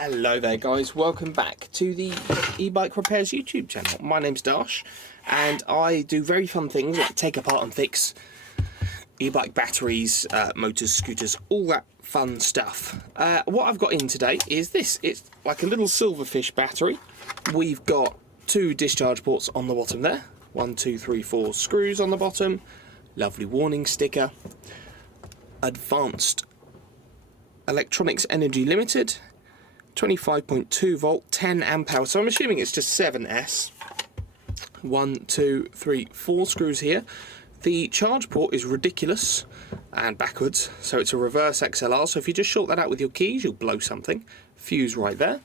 Hello there guys, welcome back to the e-bike repairs YouTube channel. My name's Dash and I do very fun things like take apart and fix e-bike batteries, motors, scooters, all that fun stuff. What I've got in today is this. It's like a little Silverfish battery. We've got 2 discharge ports on the bottom there. 1, 2, 3, 4 screws on the bottom. Lovely warning sticker. Advanced Electronics Energy Limited. 25.2 volt, 10 amp hour. So I'm assuming it's just 7S. 1, 2, 3, 4 screws here. The charge port is ridiculous and backwards, so it's a reverse XLR. So if you just short that out with your keys, you'll blow something. Fuse right there.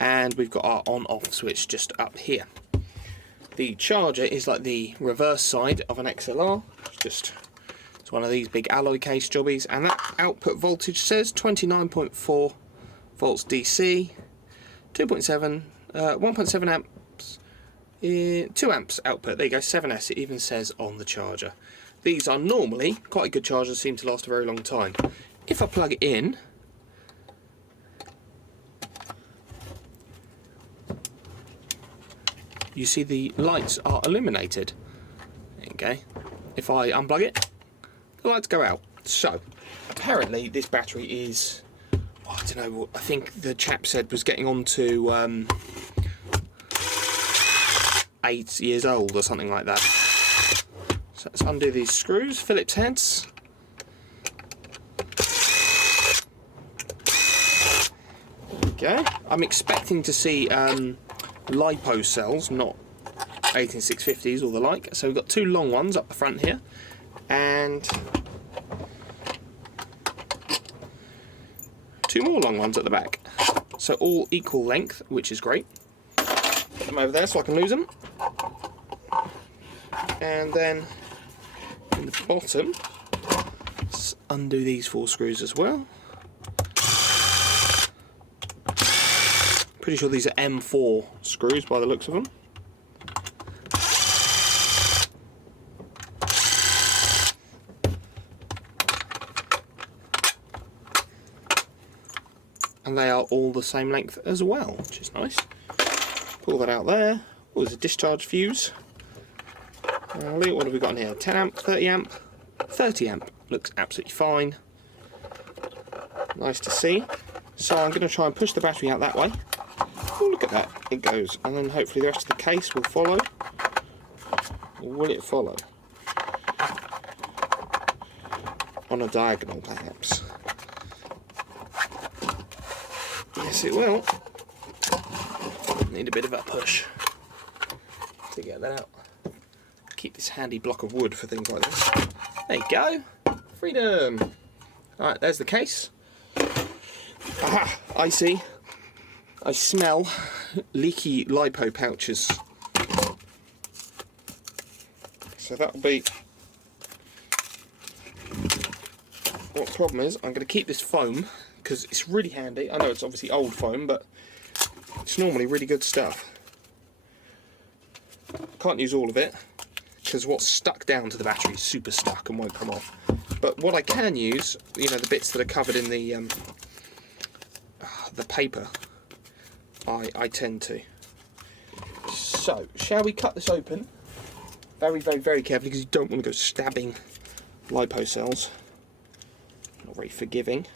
And we've got our on-off switch just up here. The charger is like the reverse side of an XLR. It's one of these big alloy case jobbies, and that output voltage says 29.4 volts DC, 2.7, 1.7 amps, 2 amps output. There you go, 7S, it even says on the charger. These are normally quite good chargers, seem to last a very long time. If I plug it in, you see the lights are illuminated. There you go. If I unplug it, the lights go out. So, apparently this battery is, I don't know, I think the chap said was getting on to 8 years old or something like that. So let's undo these screws, Phillips heads. There we go. I'm expecting to see LiPo cells, not 18650s or the like. So we've got 2 long ones up the front here, and 2 more long ones at the back. So all equal length, which is great. Put them over there so I can lose them. And then in the bottom, let's undo these 4 screws as well. Pretty sure these are M4 screws by the looks of them. And they are all the same length as well, which is nice. Pull that out there. Oh, there's a discharge fuse. What have we got in here? 10 amp, 30 amp, 30 amp. Looks absolutely fine. Nice to see. So I'm going to try and push the battery out that way. Oh, look at that. It goes. And then hopefully the rest of the case will follow. Or will it follow? On a diagonal, perhaps. Yes, it will. Need a bit of a push to get that out. Keep this handy block of wood for things like this. There you go. Freedom. Alright, there's the case. Aha, I see. I smell leaky LiPo pouches. So that'll be... What the problem is, I'm going to keep this foam because it's really handy. I know it's obviously old foam, but it's normally really good stuff. Can't use all of it because what's stuck down to the battery is super stuck and won't come off. But what I can use, you know, the bits that are covered in the paper, I tend to. So, shall we cut this open? Very, very, very carefully, because you don't want to go stabbing LiPo cells. Not very forgiving.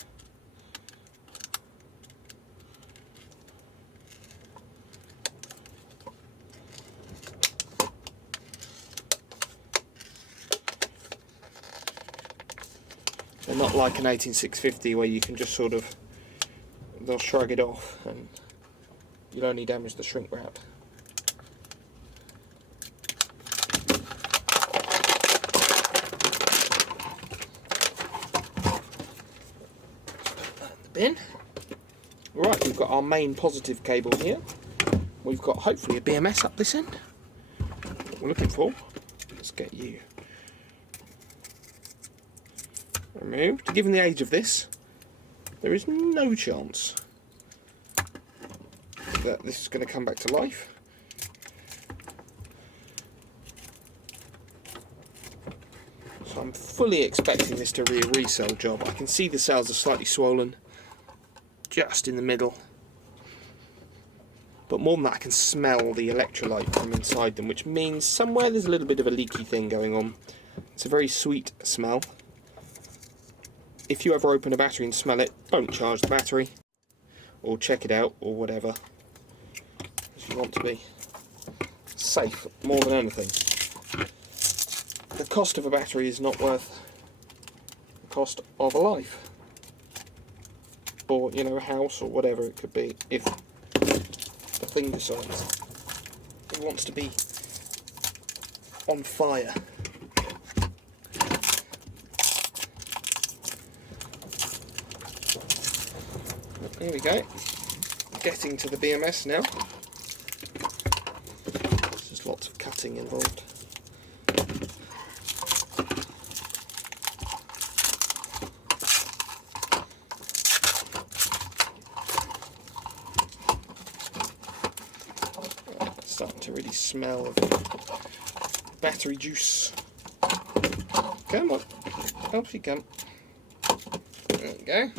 They're not like an 18650 where you can just sort of, they'll shrug it off and you'll only damage the shrink wrap. Put that in the bin. Right, we've got our main positive cable here. We've got hopefully a BMS up this end. What we're looking for. Let's get you removed. Given the age of this, there is no chance that this is going to come back to life. So I'm fully expecting this to be a resale job. I can see the cells are slightly swollen just in the middle. But more than that, I can smell the electrolyte from inside them, which means somewhere there's a little bit of a leaky thing going on. It's a very sweet smell. If you ever open a battery and smell it, don't charge the battery, or check it out, or whatever, if you want to be safe more than anything. The cost of a battery is not worth the cost of a life, or, you know, a house, or whatever it could be, if the thing decides it wants to be on fire. There we go, getting to the BMS now. There's just lots of cutting involved. Starting to really smell of battery juice. Come on, up you come. There we go.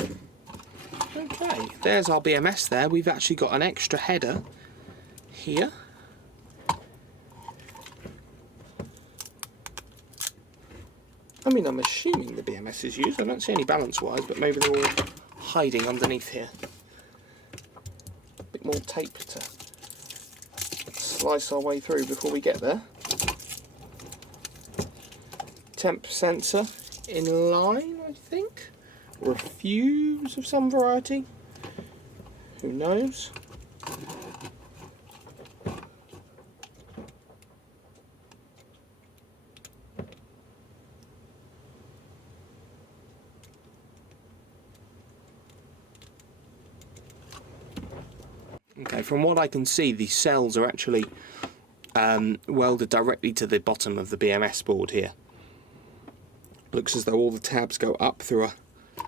Okay, there's our BMS there. We've actually got an extra header here. I mean, I'm assuming the BMS is used. I don't see any balance-wise, but maybe they're all hiding underneath here. A bit more tape to slice our way through before we get there. Temp sensor in line, I think. Or a fuse of some variety. Who knows? Okay, from what I can see, these cells are actually welded directly to the bottom of the BMS board here. Looks as though all the tabs go up through a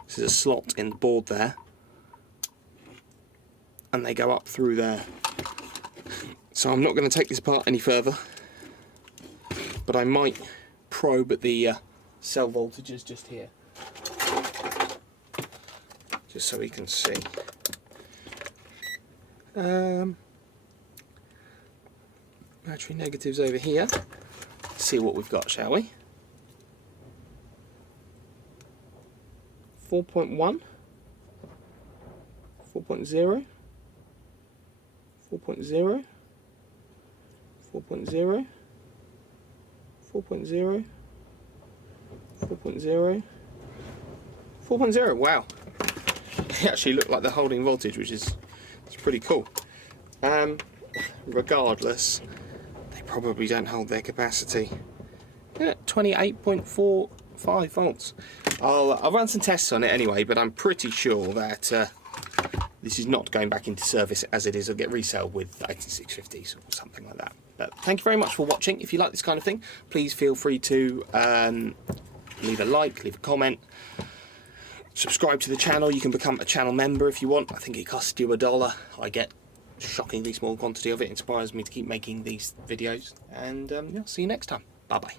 this is a slot in the board there, and they go up through there. So I'm not going to take this apart any further, but I might probe at the cell voltages just here, just so we can see. Battery negatives over here. Let's see what we've got, shall we? 4.1, 4.0, 4.0, 4.0, 4.0, 4.0, 4.0. Wow, they actually look like they're holding voltage, which is pretty cool. Regardless, they probably don't hold their capacity. Yeah, 28.45 volts. I'll run some tests on it anyway, but I'm pretty sure that this is not going back into service as it is. It'll get resold with 8650s or something like that. But thank you very much for watching. If you like this kind of thing, please feel free to leave a like, leave a comment, subscribe to the channel. You can become a channel member if you want. I think it costs you $1. I get a shockingly small quantity of it. It inspires me to keep making these videos. And yeah, see you next time. Bye bye.